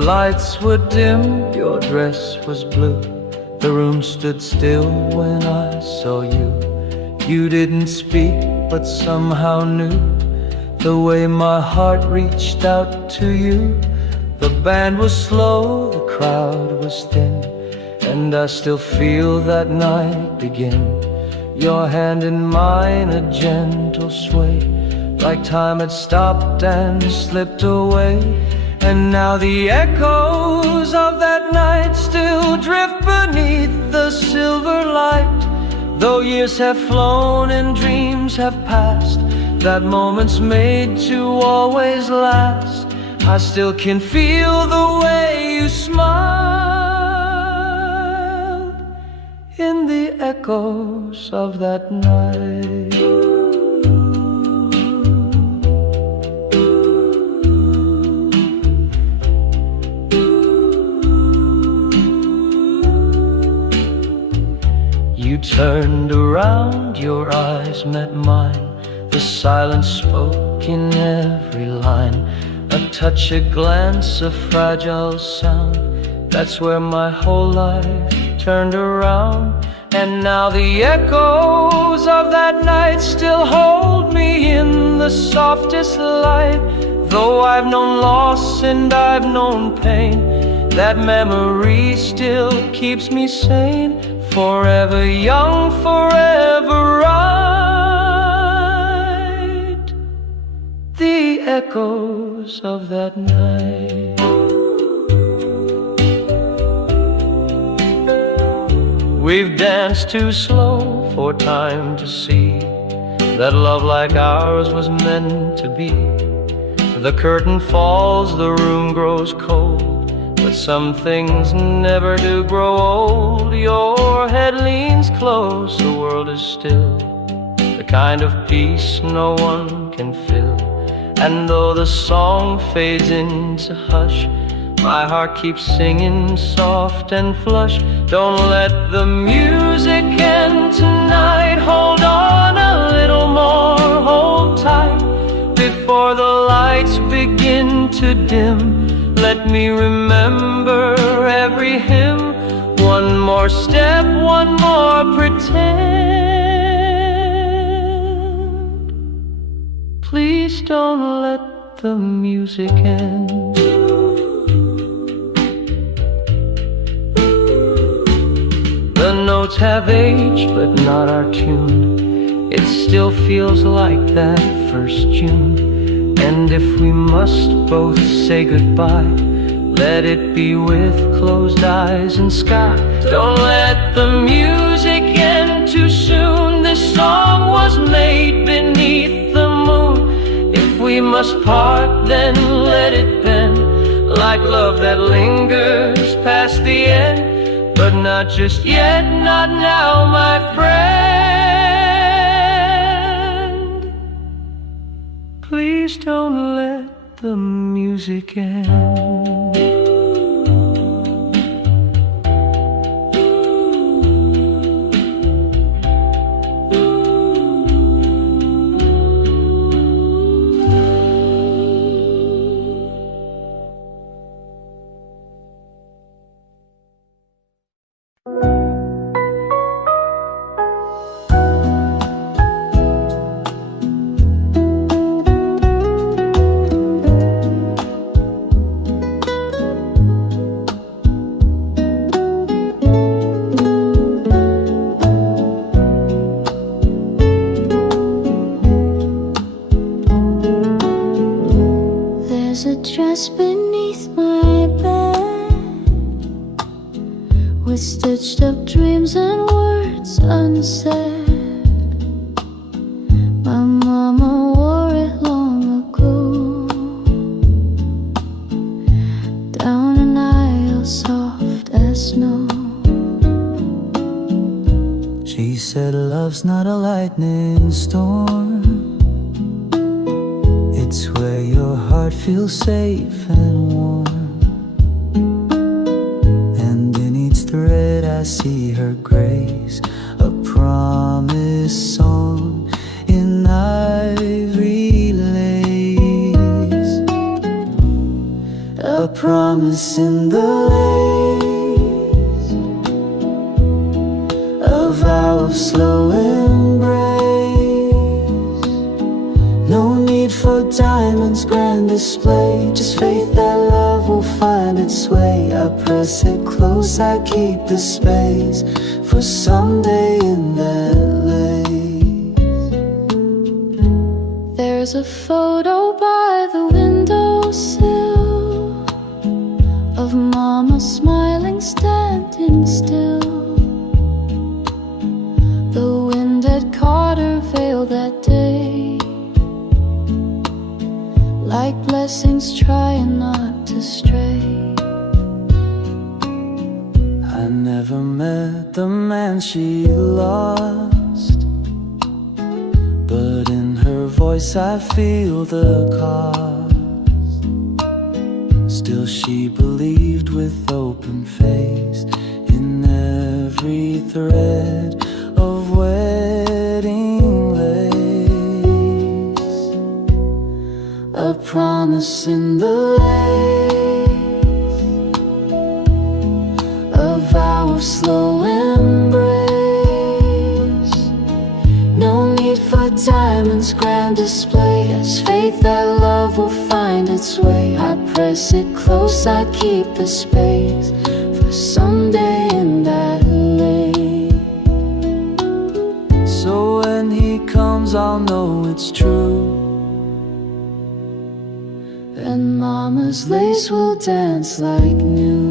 lights were dim, your dress was blue. The room stood still when I saw you. You didn't speak, but somehow knew the way my heart reached out to you. The band was slow, the crowd was thin, and I still feel that night begin. Your hand in mine, a gentle sway, like time had stopped and slipped away. And now the echoes of that night still drift beneath the silver light. Though years have flown and dreams have passed, that moment's made to always last. I still can feel the way you smiled in the echoes of that night. You turned around, your eyes met mine. The silence spoke in every line. A touch, a glance, a fragile sound. That's where my whole life turned around. And now the echoes of that night still hold me in the softest light. Though I've known loss and I've known pain, that memory still keeps me sane. Forever young, forever right. The echoes of that night. We've danced too slow for time to see that love like ours was meant to be. The curtain falls, the room grows cold, but some things never do grow old. Your head leans close, the world is still, the kind of peace no one can fill. And though the song fades into hush, my heart keeps singing soft and flush. Don't let the music end tonight. Hold on a little more, hold tight. Before the lights begin to dim, let me remember every hymn. One more step, one more pretend. Please don't let the music end. The notes have aged, but not our tune. It still feels like that first June. And if we must both say goodbye, let it be with closed eyes and sky. Don't let the music end too soon. This song was made beneath the moon. If we must part, then let it bend, like love that lingers past the end. But not just yet, not now, my friend. Please don't let the music end. Just beneath my bed, with stitched up dreams and words unsaid. My mama wore it long ago, down an aisle soft as snow. She said love's not a lightning storm, it's where your heart feels safe and warm. And in each thread I see her grace, a promise song in ivory lace. A promise in the lace, a vow of slow embrace. No need for diamonds, grand display, just faith that love will find its way. I press it close, I keep the space for someday in that lace. There's a photo by the windowsill of Mama smiling, standing still. The wind had caught her veil that day, like blessings trying not to stray. I never met the man she lost, but in her voice I feel the cost. Still she believed with open face in every thread of wedding lace, a promise in the lace, a vow of slow embrace. No need for diamonds, grand display, as faith that love will find its way. I press it close, I keep the space for someday in that lake. So when he comes, I'll know it's true, and Mama's lace will dance like new.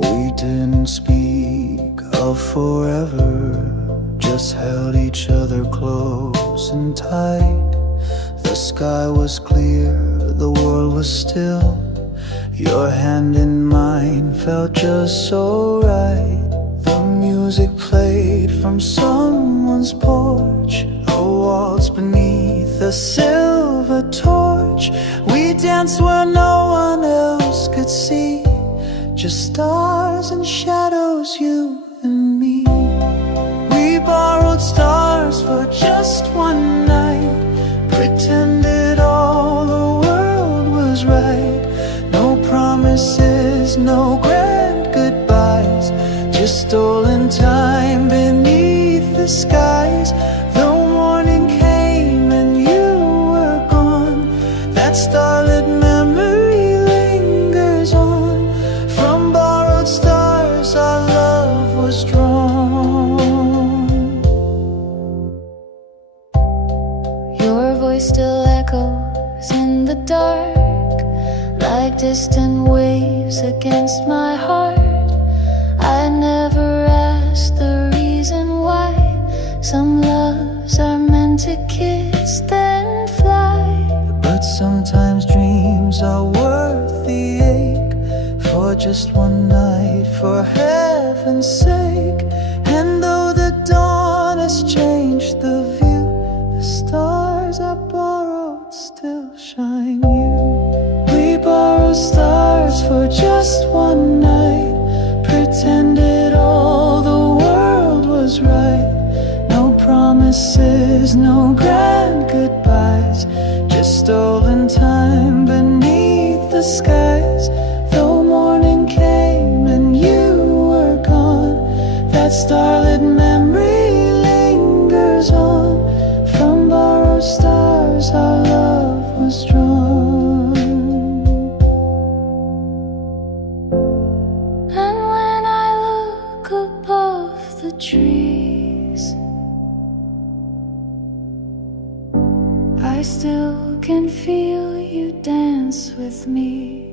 We didn't speak of forever, just held each other close and tight. The sky was clear, the world was still. Your hand in mine felt just so right. The music played from someone's porch, a waltz beneath a silver torch. We danced where no one else could see, just stars and shadows, you and me. We borrowed stars for just one night, pretended all the world was right. No promises, no grand goodbyes, just stolen time beneath the skies. The morning came and you were gone, that starlit memory lingers on. From borrowed stars our love was drawn. Your voice still echoes in the dark, like distant waves against my heart. I never asked the reason why. Some loves are meant to kiss then fly, but sometimes dreams are worth the ache, for just one night, for heaven's sake. And though the dawn has changed the view, the stars I borrowed still shine you. We borrowed stars for just one night, pretended all the world was right. No promises, no grand goodbyes, just stolen time beneath the skies. Though morning came and you were gone, that starlit memory lingers on. From borrowed stars our love was drawn. and when I look above the trees, I still can feel you dance with me.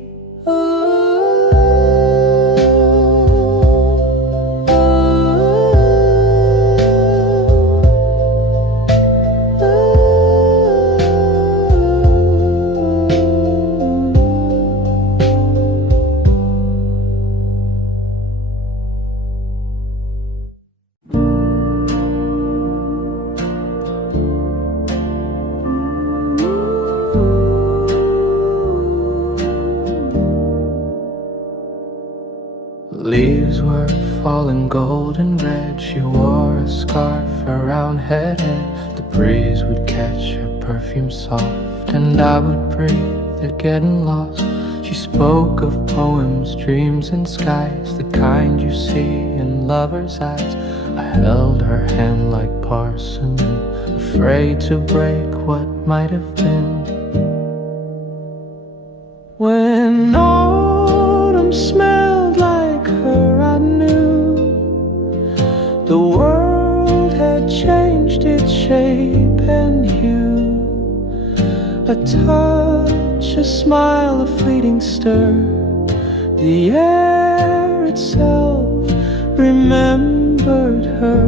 all in gold and red. She wore a scarf around her head. The breeze would catch her perfume soft, and I would breathe it getting lost. She spoke of poems, dreams and skies, the kind you see in lovers' eyes. I held her hand like porcelain, afraid to break what might have been. When autumn smelled like her, I knew the world had changed its shape and hue. A touch, a smile, a fleeting stir, the air itself remembered her.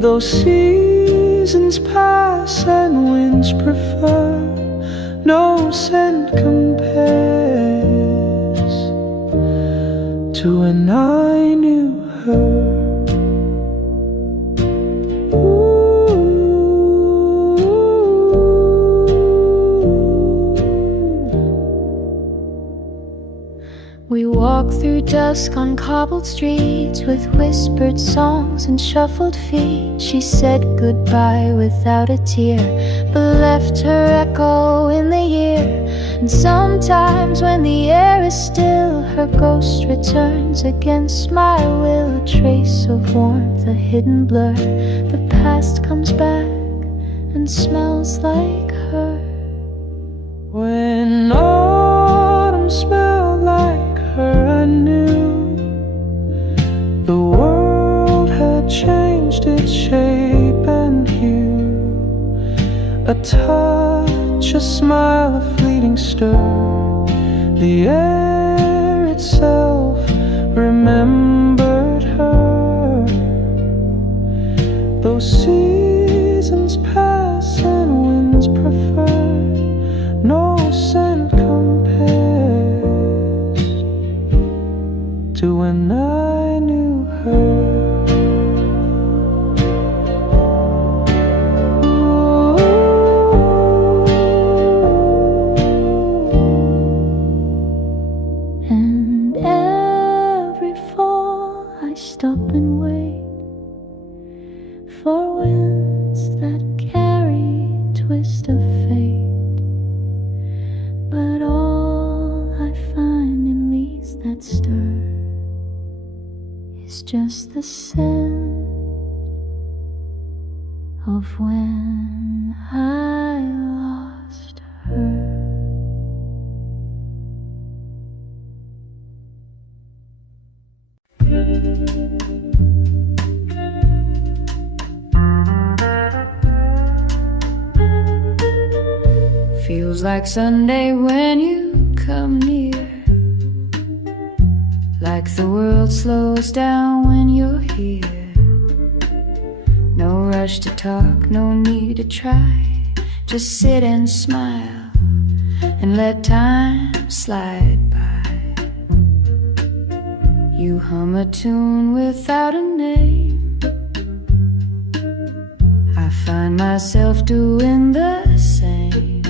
Though seasons pass and winds prefer, no scent compares to when I knew her. We walked through dusk on cobbled streets with whispered songs and shuffled feet. She said goodbye without a tear, but left her echo in the year. And sometimes when the air is still, her ghost returns against my will. A trace of warmth, a hidden blur. The past comes back and smells like her. When autumn smelled like her, I knew the world had changed its shape and hue. A touch, a smile, a fleeting stir, the air itself remembered her. Though seasons pass and winds prefer, no scent compares to when I knew her. And every fall I stop and wait for winds that carry twist of fate. But all I find in leaves that stir is just the scent of when I lost her. Feels like Sunday when you come near, like the world slows down when you're here. No rush to talk, no need to try, just sit and smile and let time slide by. You hum a tune without a name, I find myself doing the same.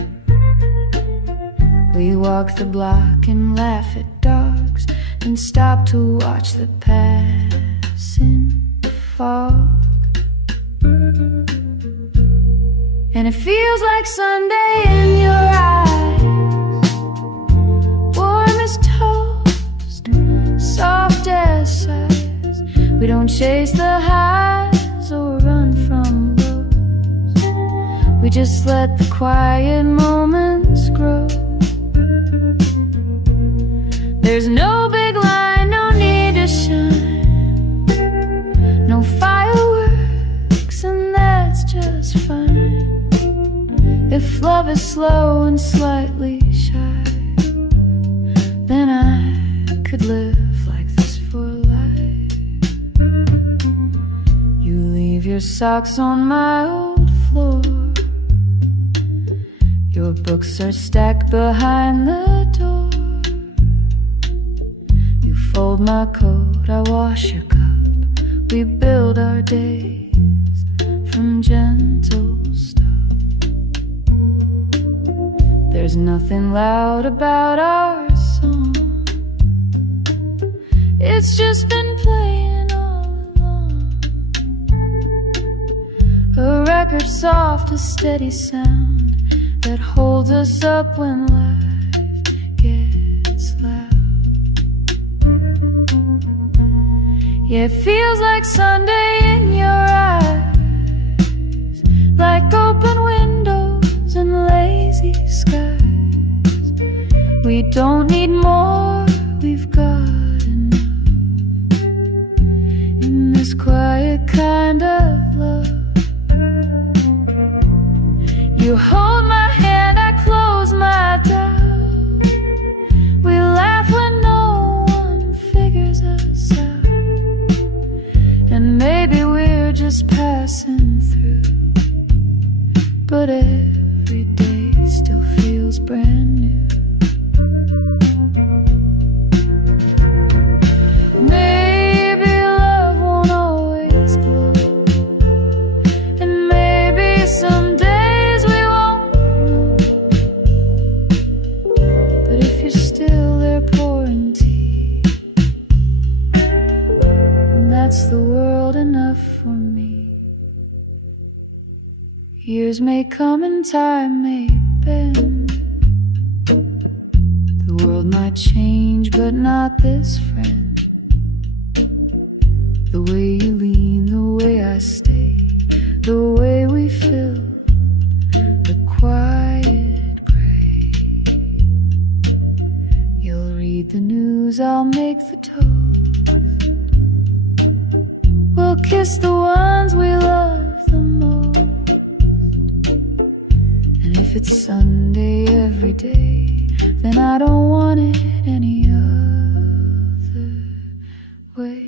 We walk the block and laugh at dogs and stop to watch the passing fog. And it feels like Sunday in your eyes, warm as toast, soft as sighs. We don't chase the highs or run from lows, we just let the quiet moments grow. There's no big line, no need to shine, no fireworks, and that's just fine. If love is slow and slightly shy, then I could live like this for life. You leave your socks on my old floor, your books are stacked behind the door. Fold my coat, I wash your cup, we build our days from gentle stuff. There's nothing loud about our song, It's just been playing all along. A record soft, a steady sound that holds us up when life gets loud. Yeah, it feels like Sunday in your eyes, like open windows and lazy skies. We don't need more, we've got enough in this quiet kind of love. You hold my hand, I close my doubt. We laugh when no one figures us out, and maybe we're just passing through, but every day still feels brand new. Maybe love won't always glow, and maybe some days we won't know. But if you're still there pouring tea, then that's the world enough for me. Years may come and time may bend, the world might change but not this friend. The way you lean, the way I stay, the way we fill the quiet gray. You'll read the news, I'll make the toast. We'll kiss the ones we love the most. And if it's Sunday every day, then I don't want it any other way.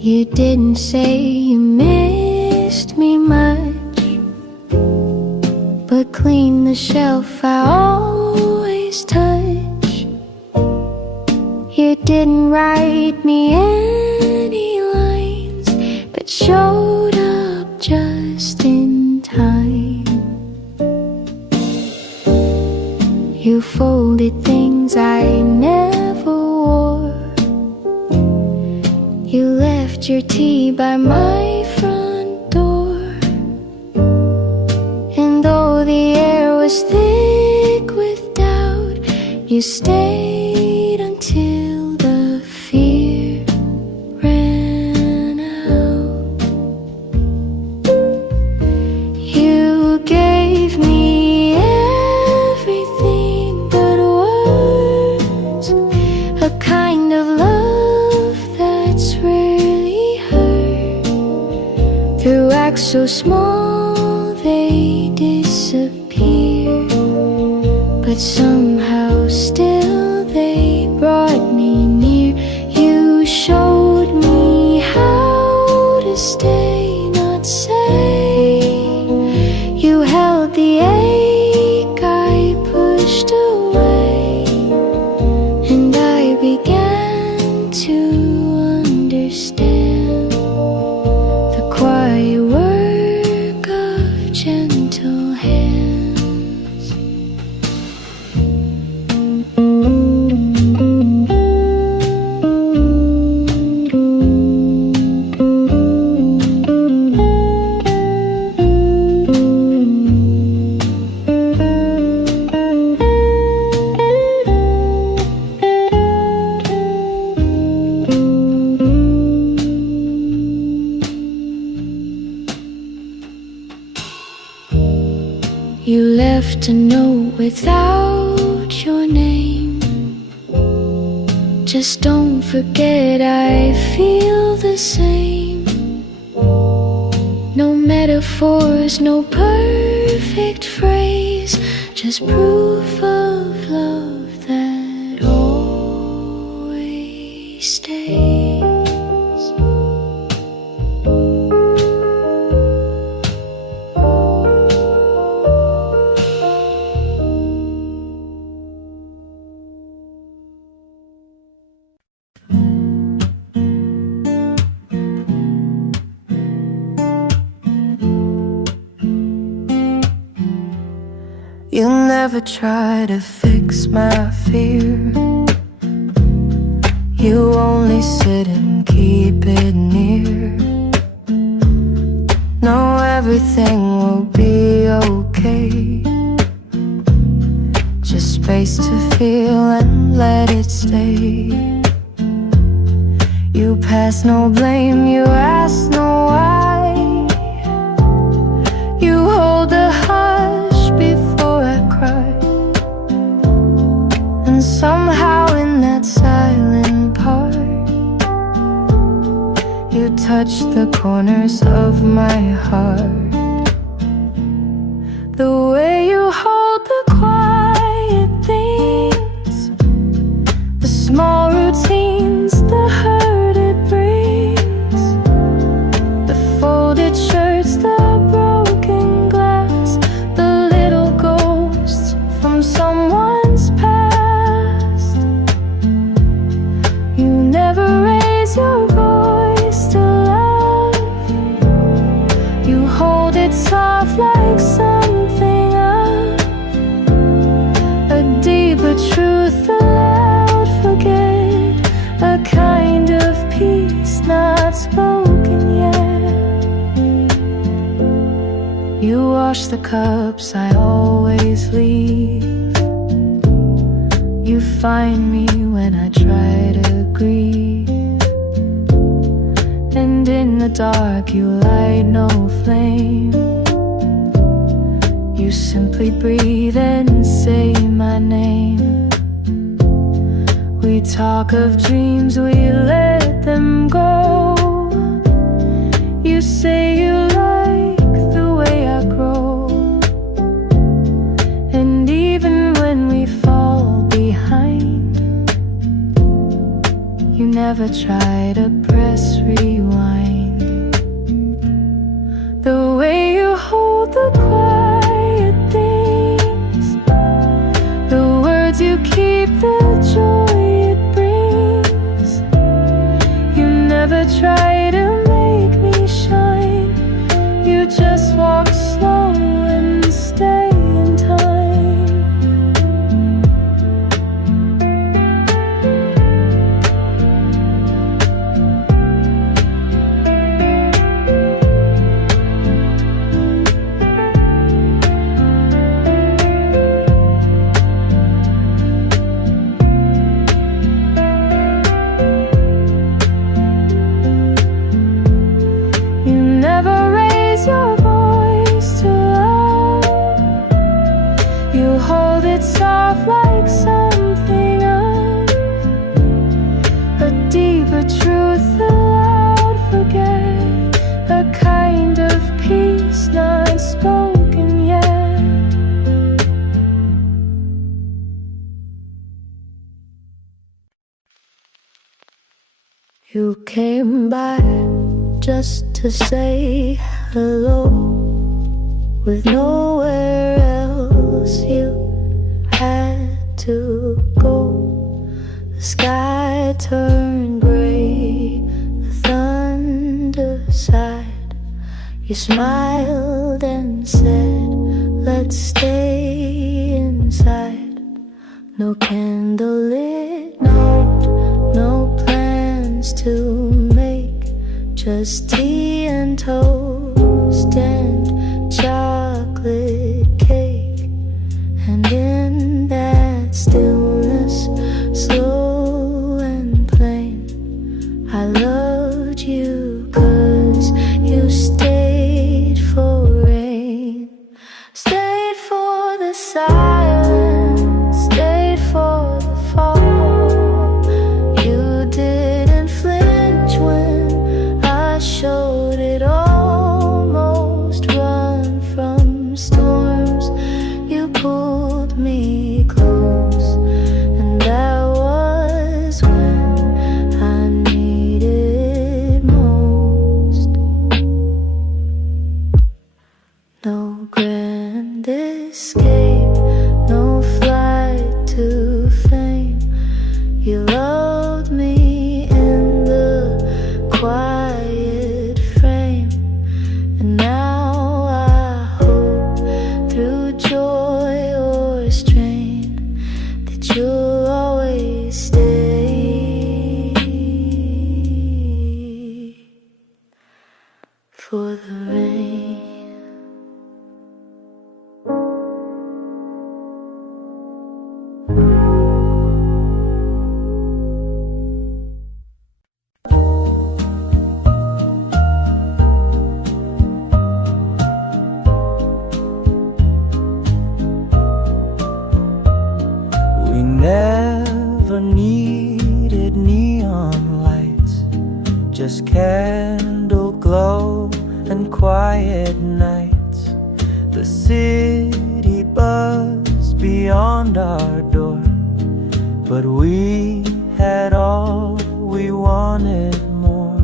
You didn't say you missed me much, but clean the shelf I always touch. You didn't write me any lines, but showed up just in time. You folded things I never wore. You left your tea by my front door, and though the air was thick with doubt, you stayed until the fear ran out. You gave me everything but words, a kind of love that's rarely heard. Through acts so small they disappear, but somehow still they brought me near. You showed me how to stay, not say. You held the ache I pushed away, and I began to understand the quiet work of gentle hands. You left a note without your name. Just don't forget I feel the same. No metaphors, no perfect phrase, just proof of love that always stays. You never try to fix my fear. You only sit and keep it near. Know everything will be okay. Just space to feel and let it stay. You pass no blame, you ask no why. You hold the hush before I cry. And somehow in that silent part, you touch the corners of my heart. The way you hold the quiet things, the small routines, the hurt it brings, the folded shirts, the broken glass, the little ghosts from someone's past. You never raise your voice to love. You hold it soft like something of a deeper truth, a loud forget, a kind of peace not spoken yet. You wash the cups I always leave. You find me when I try to grieve. And in the dark you light no flame. You simply breathe and say my name. We talk of dreams, we let them go. You say you like the way I grow. And even when we fall behind, you never try to press rewind. The way you hold the quiet things, the words you keep, the joy it brings. You never try to make me shine. You just walk slow and stay in time. You never raise your voice to love. You hold it soft like something of a deeper truth, a loud forget, a kind of peace not spoken yet. You came by just to say hello, with nowhere else you had to go. The sky turned gray, the thunder sighed. You smiled and said, let's stay inside. No candlelit note, no plans to make, just tea and toast and chocolate cake. And in that stillness, slow and plain, I loved you 'cause you stayed for rain, stayed for the silence, stayed for the fall. You didn't flinch when I showed it, almost run from storms. You pulled me close, and that was when I needed most. No grand escape, no flight to fame. You loved me in the quiet frame, and now I hope through joy never needed neon lights, just candle glow and quiet nights. The city buzzed beyond our door, but we had all we wanted more.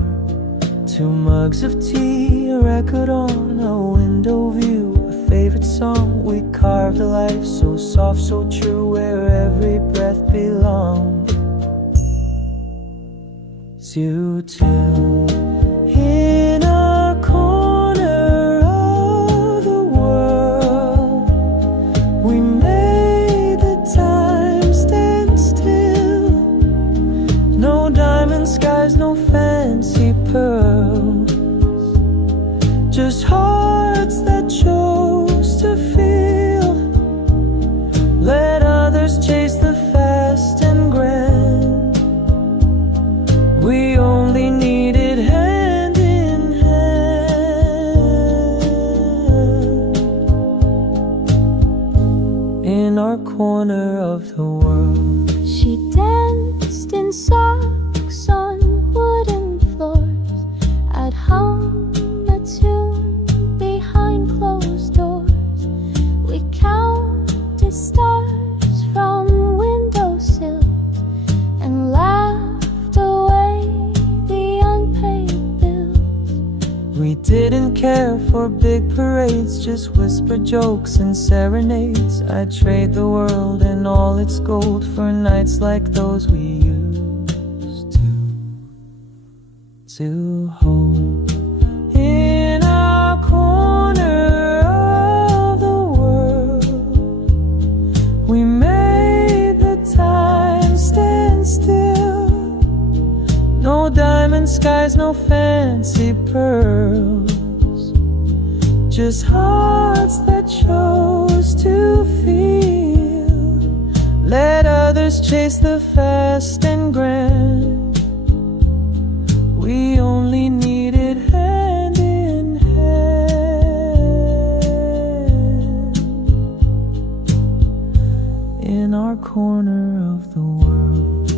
2 mugs of tea, a record on, a window view, a favorite song. We carved a life so soft, so true, where every breath belonged to two. In a corner of the world, we made the time stand still. No diamond skies, no fancy pearls, just hearts that chose to feel. Let others chase the fast and grand. We only needed hand in hand. In our corner of the world, She danced in socks on wooden floors. I'd hum a tune behind closed doors. We counted stars from windowsills and laughed away the unpaid bills. we didn't care for big parades, just whispered jokes and serenades. I'd trade the world and all its gold for nights like those we used to hold. In our corner of the world, we made the time stand still. No diamond skies, no fancy pearls, just hearts that chose to feel. Let others chase the fast and grand. We only needed hand in hand. In our corner of the world.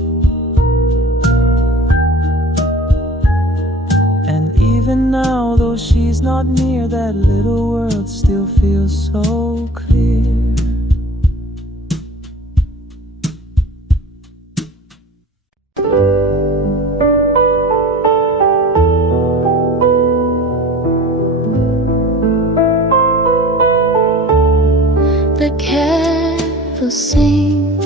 And even now, though she's not near, that little world still feels so clear. The kettle sings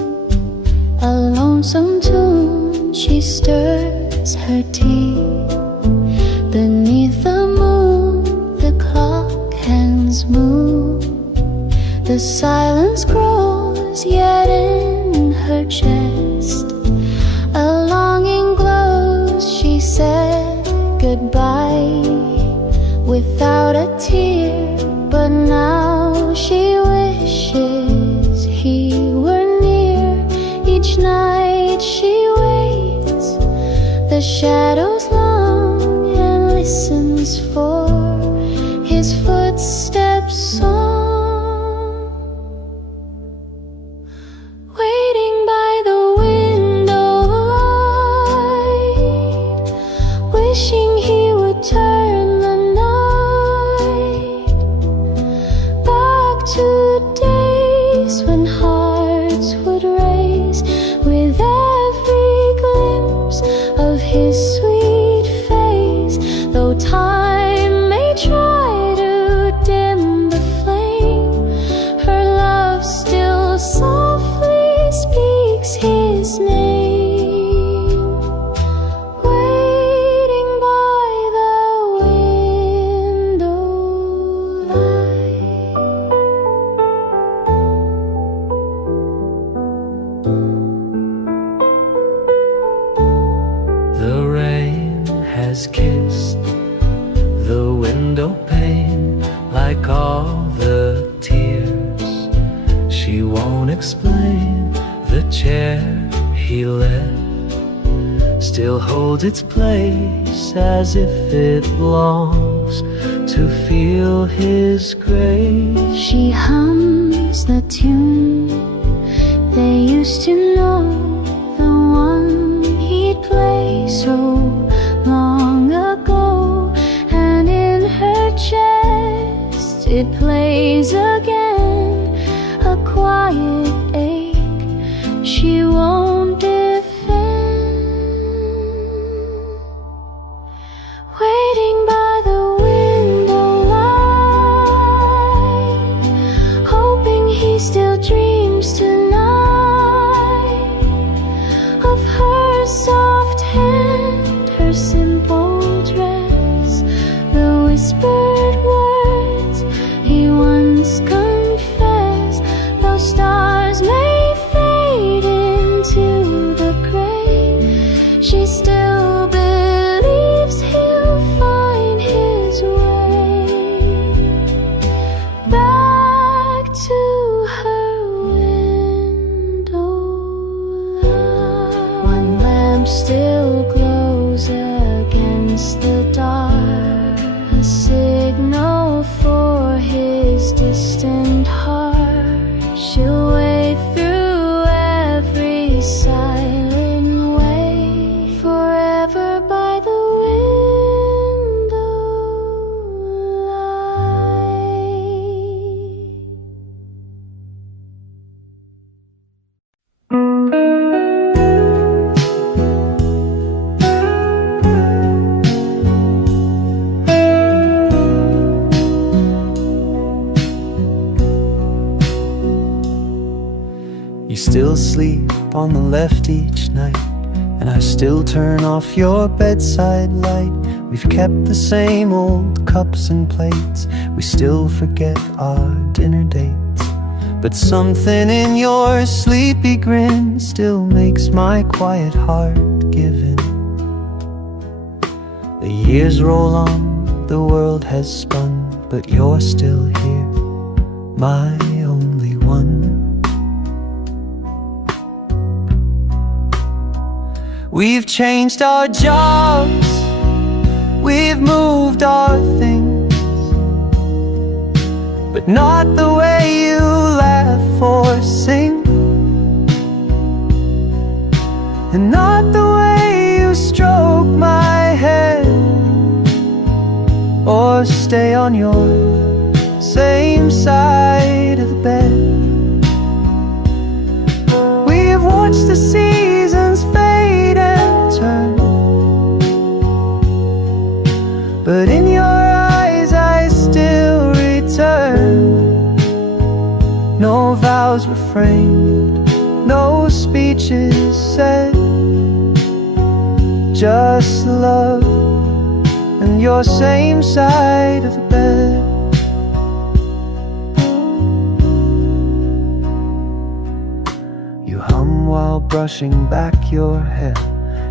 a lonesome tune. She stirs her tea beneath the moon. The clock hands move. The silence grows, yet in her chest a longing glows. She said goodbye without a tear, but now she wishes he were near. Each night she waits, the shadows long, and listens for his footsteps song. Waiting by the window, wishing he would turn the night back to days when hearts would race with every glimpse of his sweet face. Though time may try to dim the flame, her love still softly speaks his name. Waiting by the window light. The rain has kissed the window pane, like all the tears she won't explain. The chair he left still holds its place, as if it longs to feel his grace. She hums the tune they used to know the one he'd play so long ago, and in her chest it plays again, a quiet ache she won't defend. Waiting by the window light, hoping he still dreams tonight of her soft hand, her simple dress, the whispered words he once confessed. Though stars may fade into the gray, she still believes he'll find his way back to her window light. One lamp still glows against the dark, a signal for his distant heart. She'll wait through every silent way, forever by the window light. You still sleep on the left each night, and I still turn off your bedside light. We've kept the same old cups and plates, we still forget our dinner dates. But something in your sleepy grin still makes my quiet heart give in. The years roll on, the world has spun, but you're still here, my only one. We've changed our jobs, we've moved our things, but not the way you laugh or sing, and not the way you stroke my head or stay on your same side of the bed. We've watched the seasons fade and turn, but in your eyes I still return. No vows were framed, no speeches said, just love and your same side of the bed. You hum while brushing back your hair,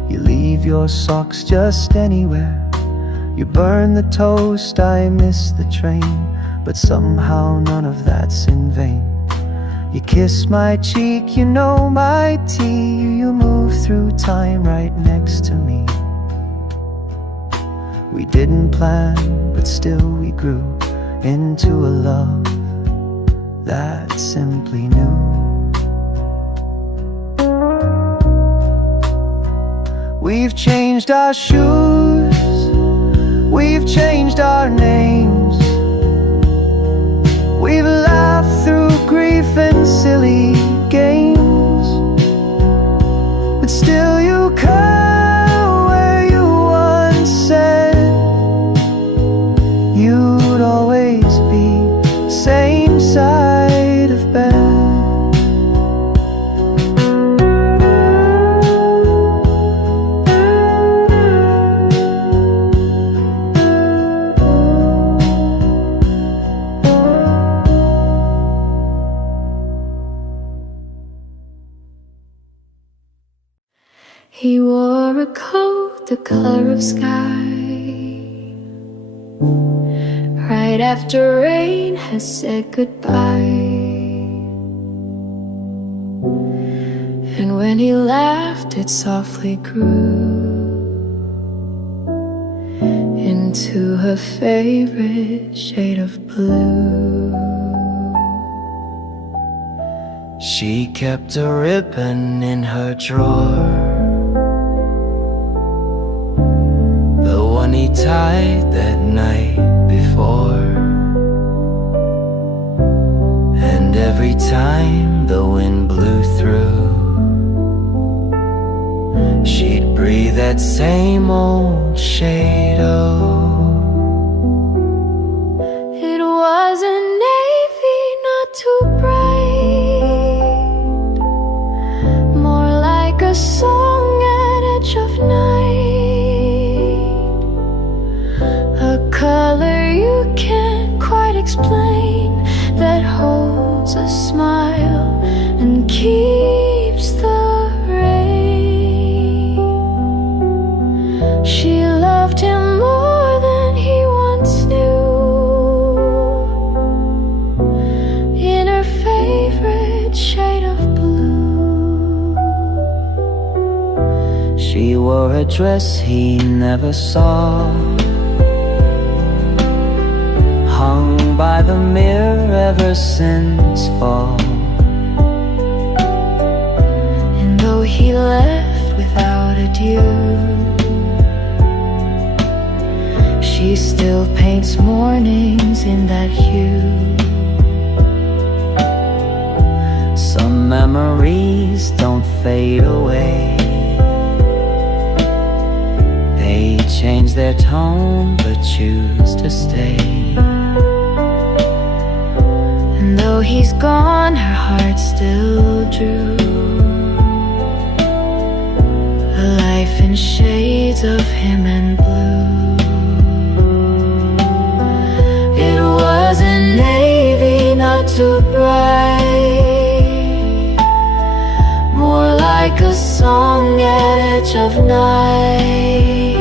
you leave your socks just anywhere. You burn the toast, I miss the train, but somehow none of that's in vain. You kiss my cheek, you know my tea, you move through time right next to me. We didn't plan, but still we grew into a love that simply knew. We've changed our shoes, we've changed our names, we've laughed through grief and silly games, but still you curl where you once said you'd always be same side of bed. He wore a coat the color of sky, right after rain has said goodbye. And when he laughed, it softly grew into her favorite shade of blue. She kept a ribbon in her drawer, the one he tied that night before. And every time the wind blew through, she'd breathe that same old shade of. It wasn't navy, not too bright, more like a song at edge of night, a color you can't quite explain, that holds a smile and keeps the rain. She loved him more than he once knew, in her favorite shade of blue. She wore a dress he never saw, hung by the mirror ever since fall. And though he left without adieu, she still paints mornings in that hue. Some memories don't fade away, they change their tone but choose to stay. And though he's gone, her heart still drew a life in shades of him and blue. It wasn't navy, not too bright, more like a song at edge of night,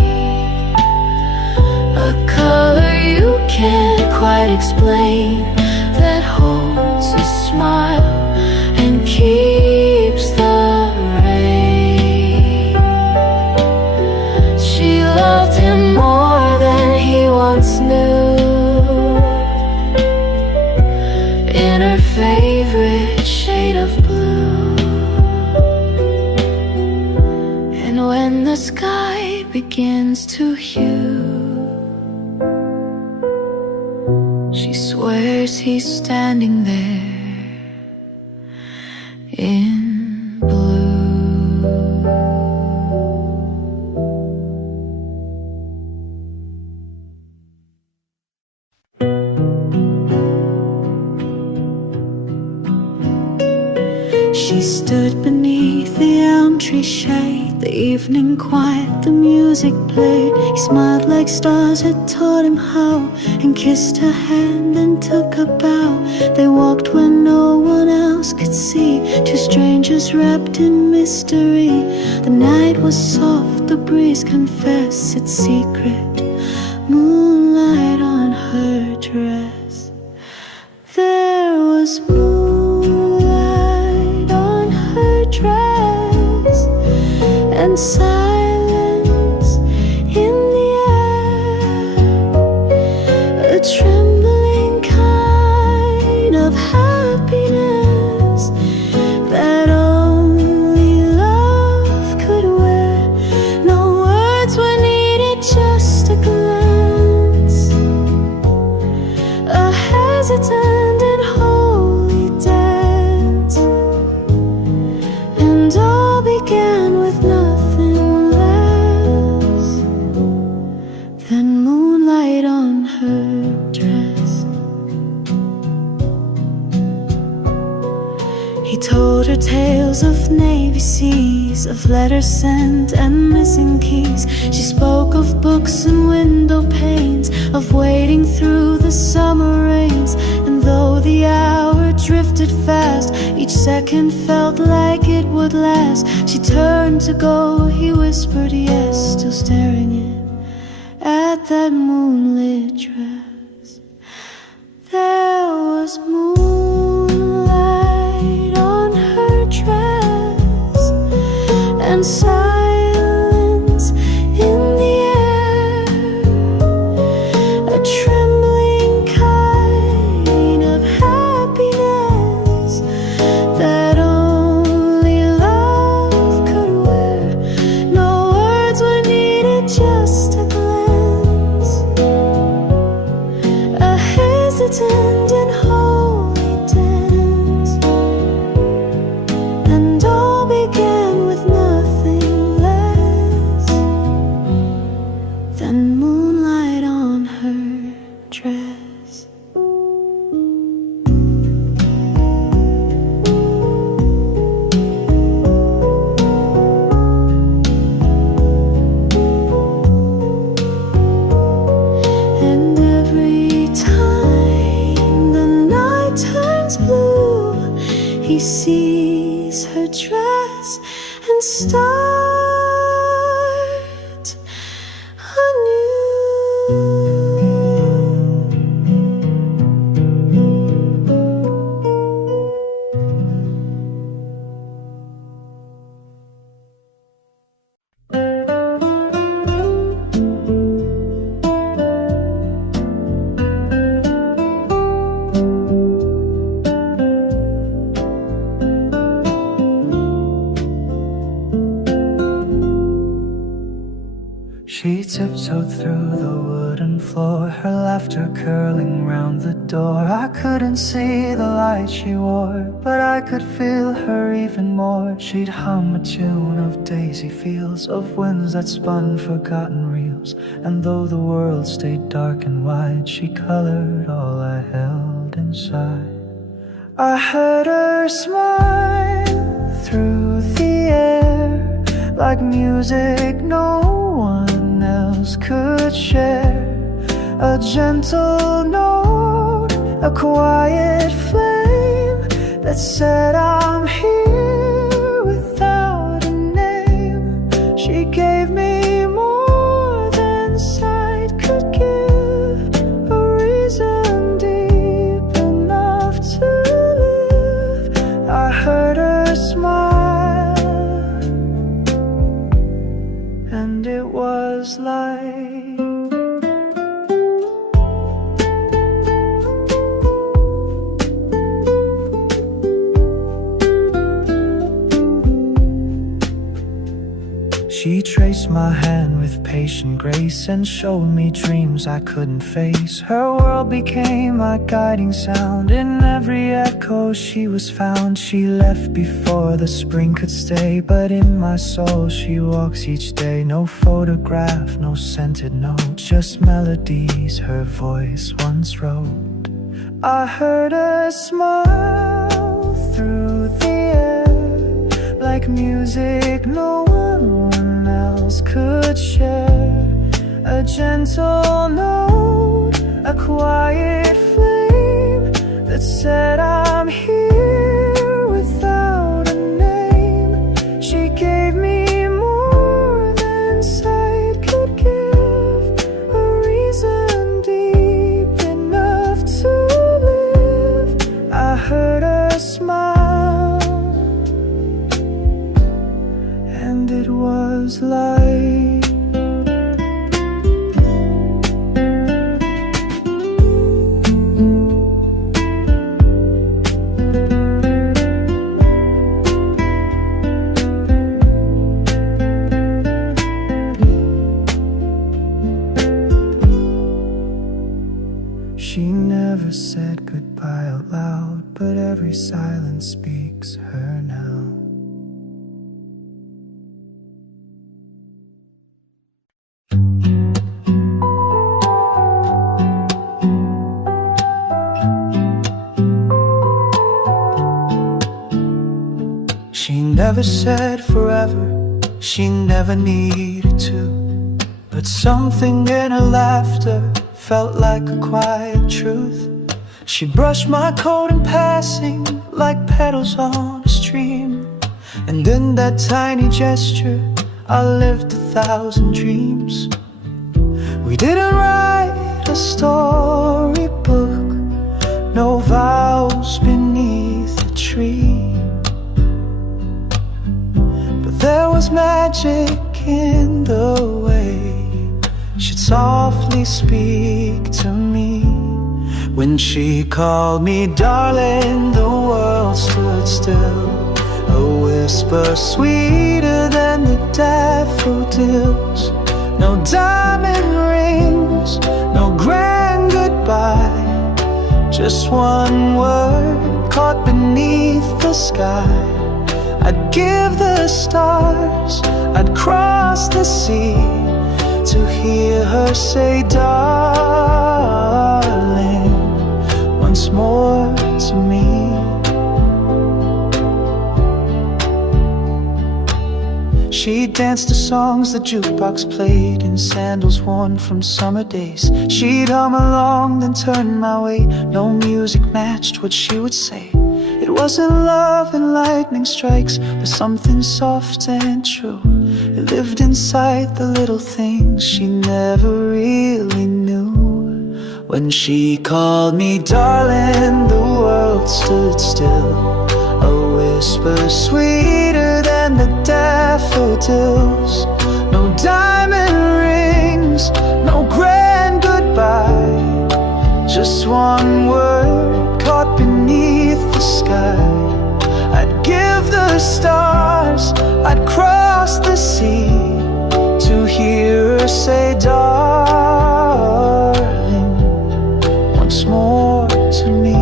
a color you can't quite explain, that holds a smile and keeps the rain. She loved him more than he once knew, in her favorite shade of blue. And when the sky begins to hue, she swears he's standing there in blue. She stood beneath the elm tree shade, the evening quiet, the music played. He smiled like stars had taught him how, and kissed her hand and took a bow. They walked where no one else could see, two strangers wrapped in mystery. The night was soft, the breeze confessed its secret, moonlight on her dress. There was moonlight on her dress, and silence in the air, a trembling kind of happiness that only love could wear. No words were needed, just a glance, a hesitant and holy dance, and all began with nothing less than moonlight on her dress. He told her tales of Navy seas, of letters sent and missing keys. She spoke of books and window panes, of wading through the summer rains. And though the hour drifted fast, each second felt like it would last. She turned to go, he whispered yes, still staring in at that moonlit dress. There was moonlight on her dress, and silence in the air, a trembling kind of happiness that release her dress and start anew. She tiptoed through the wooden floor, her laughter curling round the door. I couldn't see the light she wore, but I could feel her even more. She'd hum a tune of daisy fields, of winds that spun forgotten reels. And though the world stayed dark and wide, she colored all I held inside. I heard her smile through the air, like music no one else could share. A gentle note, a quiet flame that said I'm here without a name. She gave me more than sight could give, a reason deep enough to live. I heard her smile, and it was like she traced my hand with patient grace and showed me dreams I couldn't face. Her world became my guiding sound. In every echo she was found. She left before the spring could stay, but in my soul she walks each day. No photograph, no scented note, just melodies her voice once wrote. I heard her smile through the air, like music no one else could share. A gentle note, a quiet flame that said I'm here without a name. She gave me more than sight could give, a reason deep enough to live. I heard her smile, and it was like she never said goodbye out loud, but every silence speaks her now. She never said forever, she never needed to, but something in her laughter felt like a quiet truth. She brushed my coat in passing like petals on a stream, and in that tiny gesture I lived 1,000 dreams. We didn't write a storybook, no vows beneath the tree, but there was magic in the way she'd softly speak to me. When she called me darling, the world stood still, a whisper sweeter than the daffodils. No diamond rings, no grand goodbye, just one word caught beneath the sky. I'd give the stars, I'd cross the sea to hear her say darling once more to me. She danced to songs the jukebox played in sandals worn from summer days. She'd hum along, then turn my way. No music matched what she would say. It wasn't love and lightning strikes, but something soft and true. It lived inside the little things she never really knew. When she called me darling, the world stood still. A whisper sweeter than the daffodils. No diamond rings, no grand goodbye, just one word caught beneath the sky. I'd give the stars, I'd cross the sea to hear her say darling once more to me.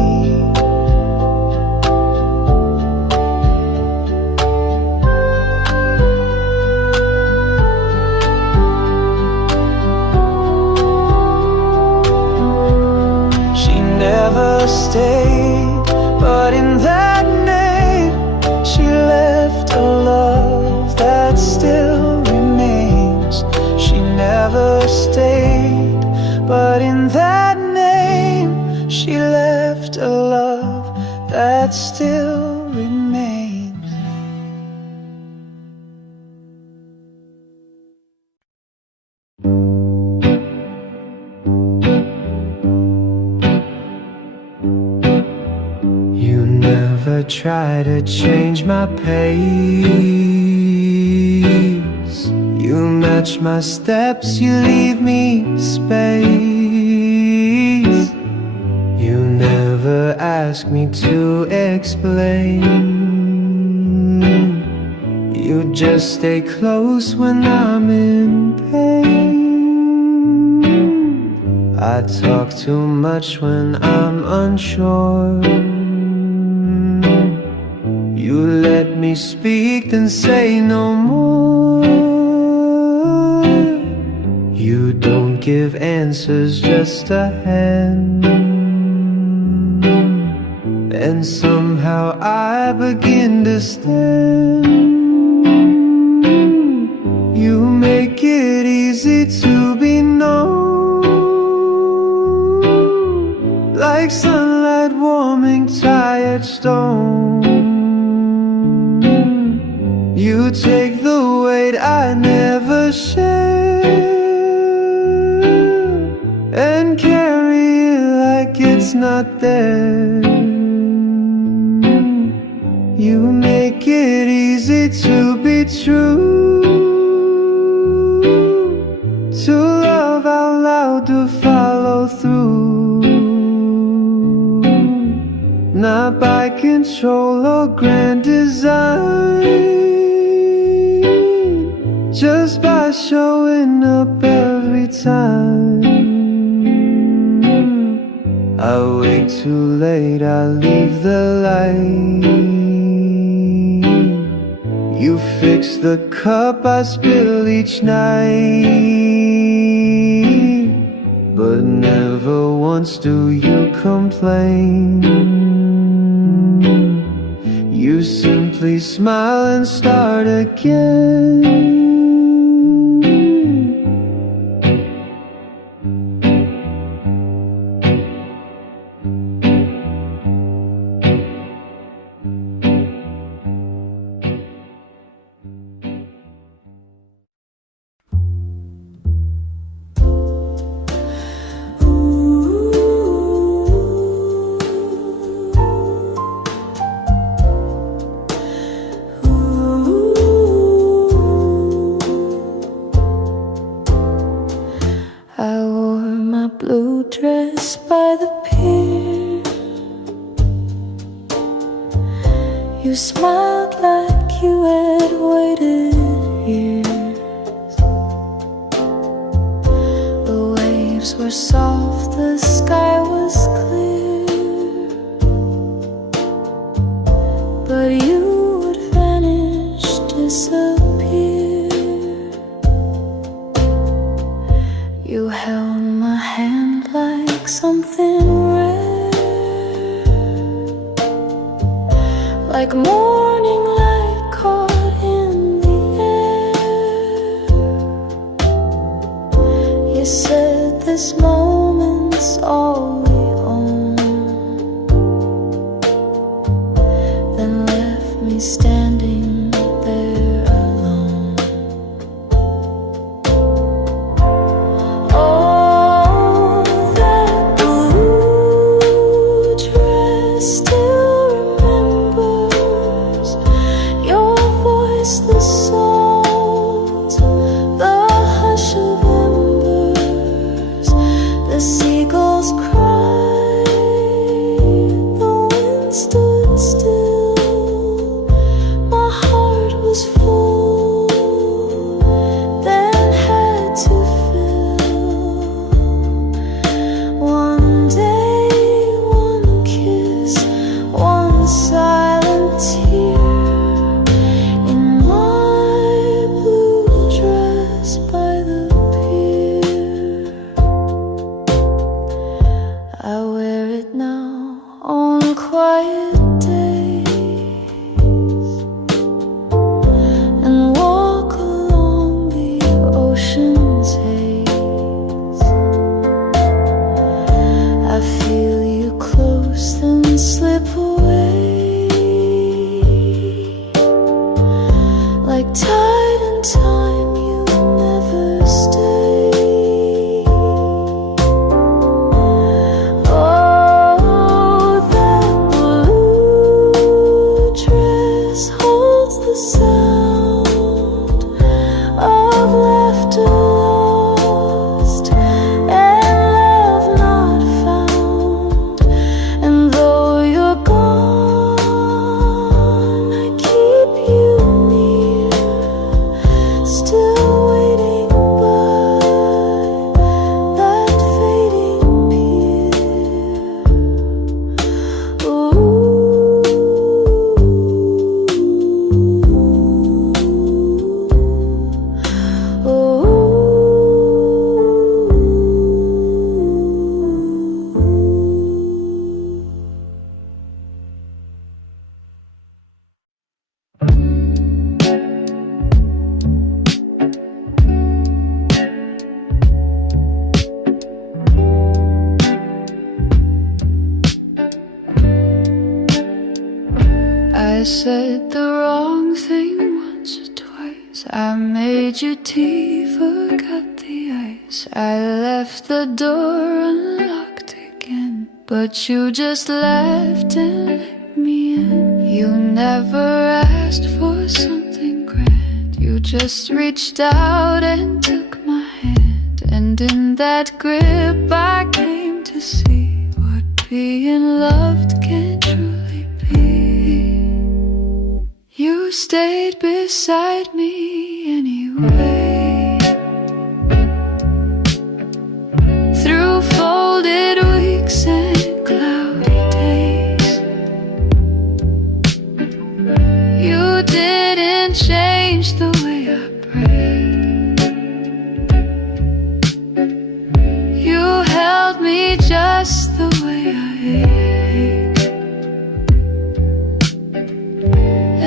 Never stayed, but in that name she left a love that still remains. She never stayed, but in that name she left a love that still remains. Never try to change my pace. You match my steps, you leave me space. You never ask me to explain. You just stay close when I'm in pain. I talk too much when I'm unsure. You let me speak, then say no more. You don't give answers, just a hand. And somehow I begin to stand. You make it easy to be known, like sunlight warming tired stone. You take the weight I never shared and carry it like it's not there. You make it easy to be true, to love out loud, to follow through, not by control or grand design, just by showing up every time. I wake too late, I leave the light. You fix the cup I spill each night, but never once do you complain. You simply smile and start again. Blue dress by the pier, you smiled like you had waited years. The waves were soft, the sky was clear, but you would vanish, disappear. You held my hand like something rare, like morning light caught in the air. You said this moment's all we own, me standing there alone. Oh, that blue dress still remembers your voice, the salt, the hush of embers, the seagulls cry, the wind stood still, my heart was full, then had to fill. One day, one kiss, one silent tear, in my blue dress by the pier. I wear it now on quiet days and walk along the ocean's haze. I feel you close, then slip away, like tide in time, you never stay. Oh, that blue dress holds the sound of laughter lost and love not found. And though you're gone, I keep you near, still waiting by that fading pier. I said the wrong thing once or twice. I made your tea, forgot the ice. I left the door unlocked again, but you just left and let me in. You never asked for something grand, you just reached out and took my hand. And in that grip I came to see what being loved can truly be. You stayed beside me anyway, through folded weeks and cloudy days. You didn't change the way I prayed. You held me just the way I ached.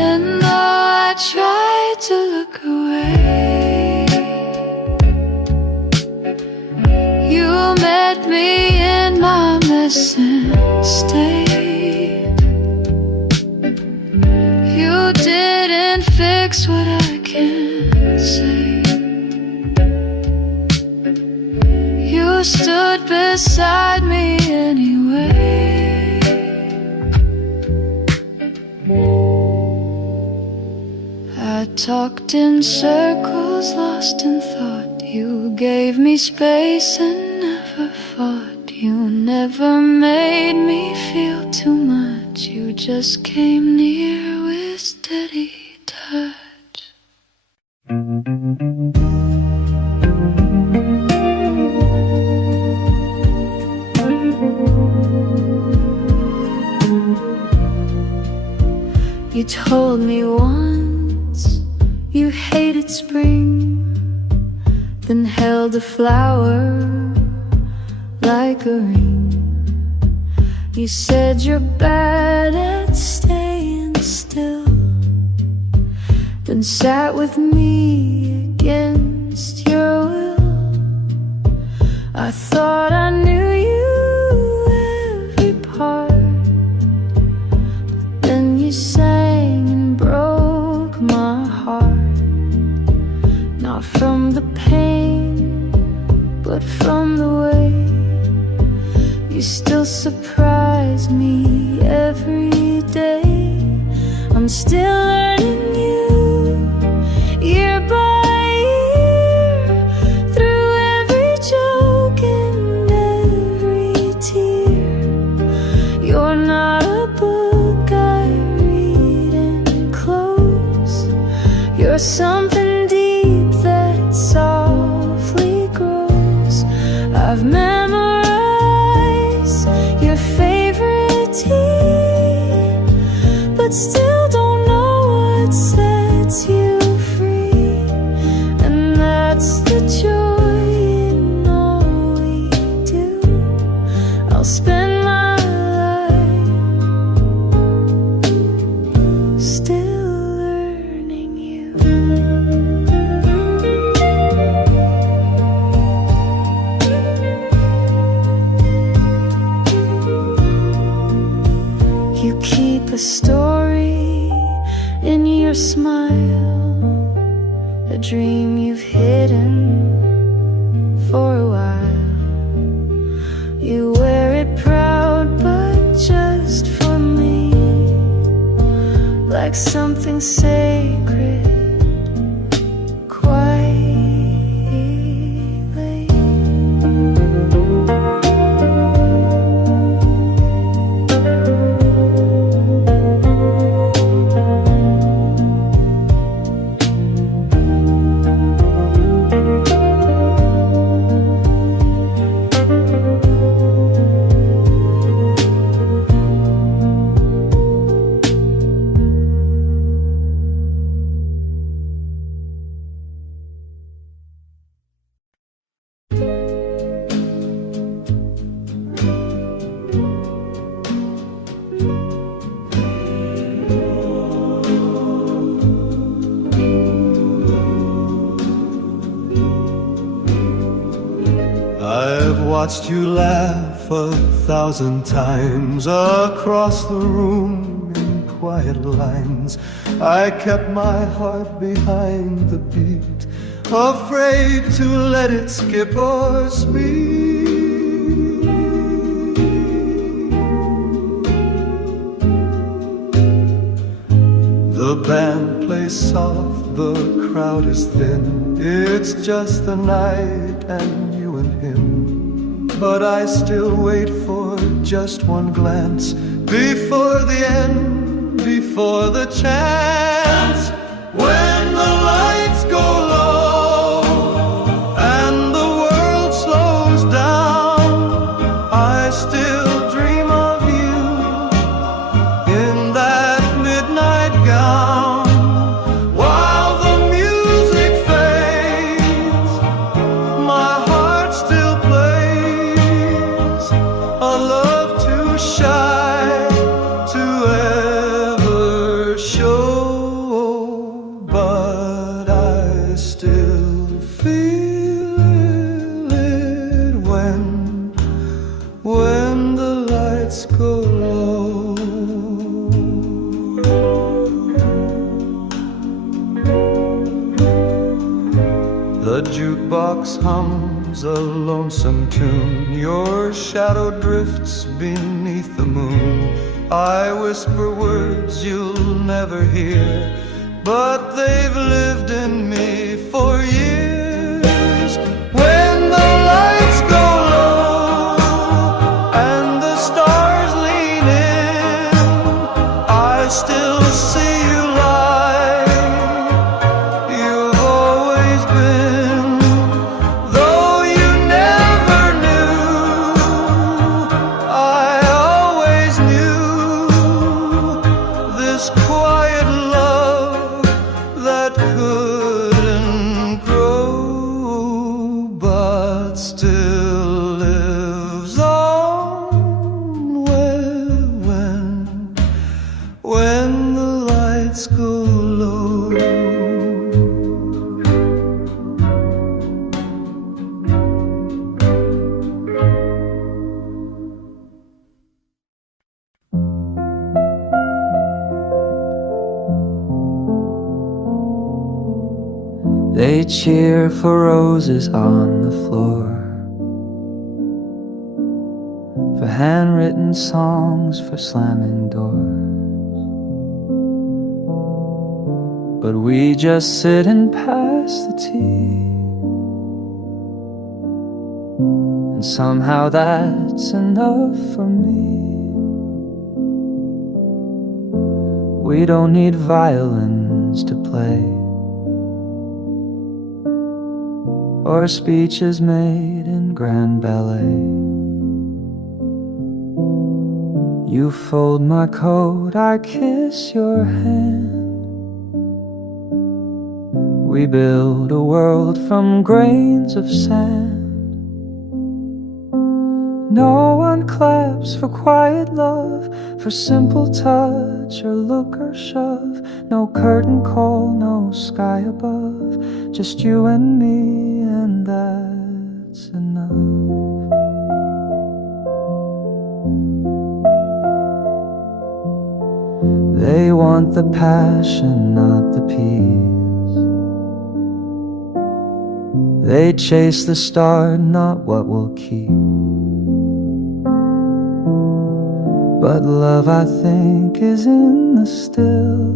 And though I tried to look away, you met me in my mess and stayed. You didn't fix what I can't say. You stood beside me anyway. I talked in circles, lost in thought. You gave me space and never fought. You never made me feel too much. You just came near with steady touch. You told me once you hated spring, then held a flower like a ring. You said you're bad at staying still, then sat with me against your will. I thought I knew you every part, but then you sang and broke from the pain, but from the way you still surprise me every day. I'm still learning you, year by year, through every joke and every tear. You're not a book I read and close. You're something deep that softly grows. I've memorized your favorite tea, but still don't know what sets you free. And that's the joy in all we do. I'll spend my life still learning you. You keep a story in your smile, a dream you've hidden for a while. You wear it proud, but just for me, like something sacred, quietly. I've watched you laugh 1,000 times across the room in quiet lines. I kept my heart behind the beat, afraid to let it skip or speak. The band plays soft, the crowd is thin. It's just the night and you and him. But I still wait for just one glance before the end, before the chance. When the lights go low and the world slows down, I still dream of you in that midnight gown. While the music fades, my heart still plays a love too shy to ever show. But I still feel it when the lights go low. The jukebox hums a lonesome tune. Your shadow drifts beneath the moon. I whisper words you'll never hear, but they've lived in me for years. When the lights go low and the stars lean in, I still see you lie. You've always been, though you never knew, I always knew this quiet love that couldn't grow, but still lives on when the lights go low. They cheer for roses on the floor, for handwritten songs, for slamming doors. But we just sit and pass the tea, and somehow that's enough for me. We don't need violins to play, or speeches made in grand ballet. You fold my coat, I kiss your hand. We build a world from grains of sand. No one claps for quiet love, for simple touch or look or shove. No curtain call, no sky above, just you and me, and that's enough. They want the passion, not the peace. They chase the star, not what will keep. But love, I think, is in the still,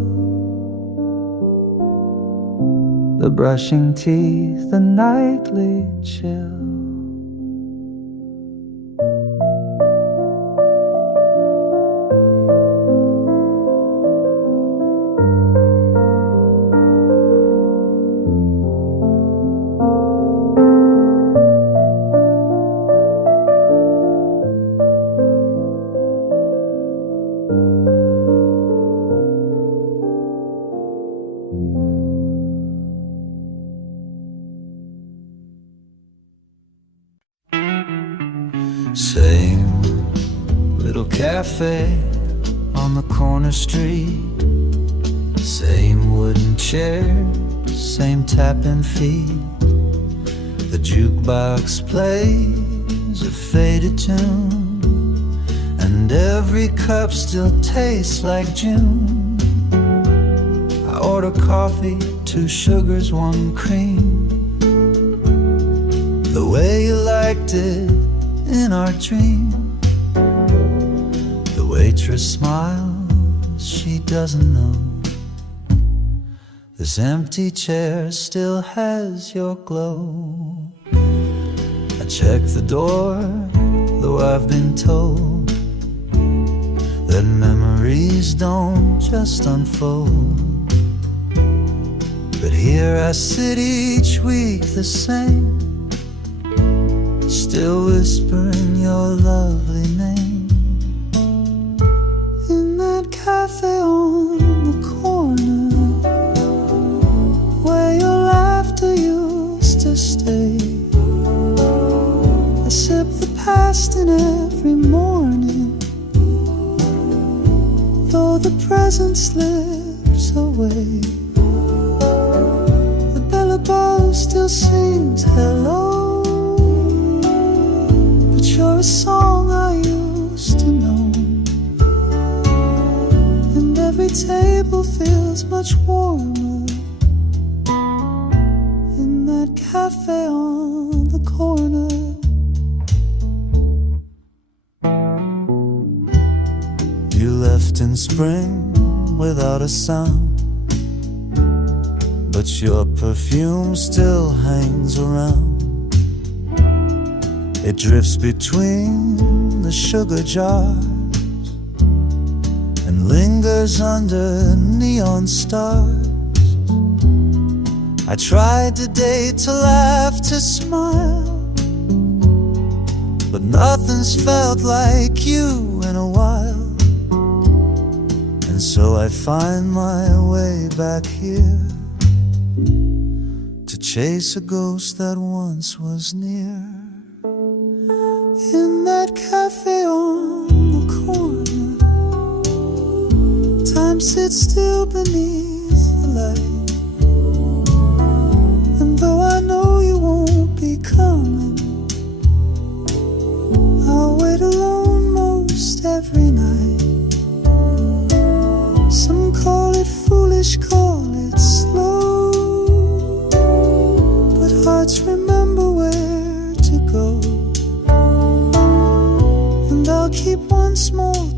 the brushing teeth, the nightly chill. Same little cafe on the corner street, same wooden chair, same tapping feet. The jukebox plays a faded tune, and every cup still tastes like June. I order coffee, 2 sugars, 1 cream, the way you liked it in our dream. The waitress smiles, she doesn't know this empty chair still has your glow. I check the door, though I've been told that memories don't just unfold. But here I sit each week the same, still whispering your lovely name. In that cafe on the corner, where your laughter used to stay, I sip the past in every morning, though the present slips away. The bell above still sings hello, you're a song I used to know, and every table feels much warmer in that cafe on the corner. You left in spring without a sound, but your perfume still hangs around. It drifts between the sugar jars and lingers under neon stars. I tried today to laugh, to smile, but nothing's felt like you in a while. And so I find my way back here to chase a ghost that once was near. In that cafe on the corner, time sits still beneath the light, and though I know you won't be coming, I'll wait alone most every night. Some call it foolish, call it slow, keep one small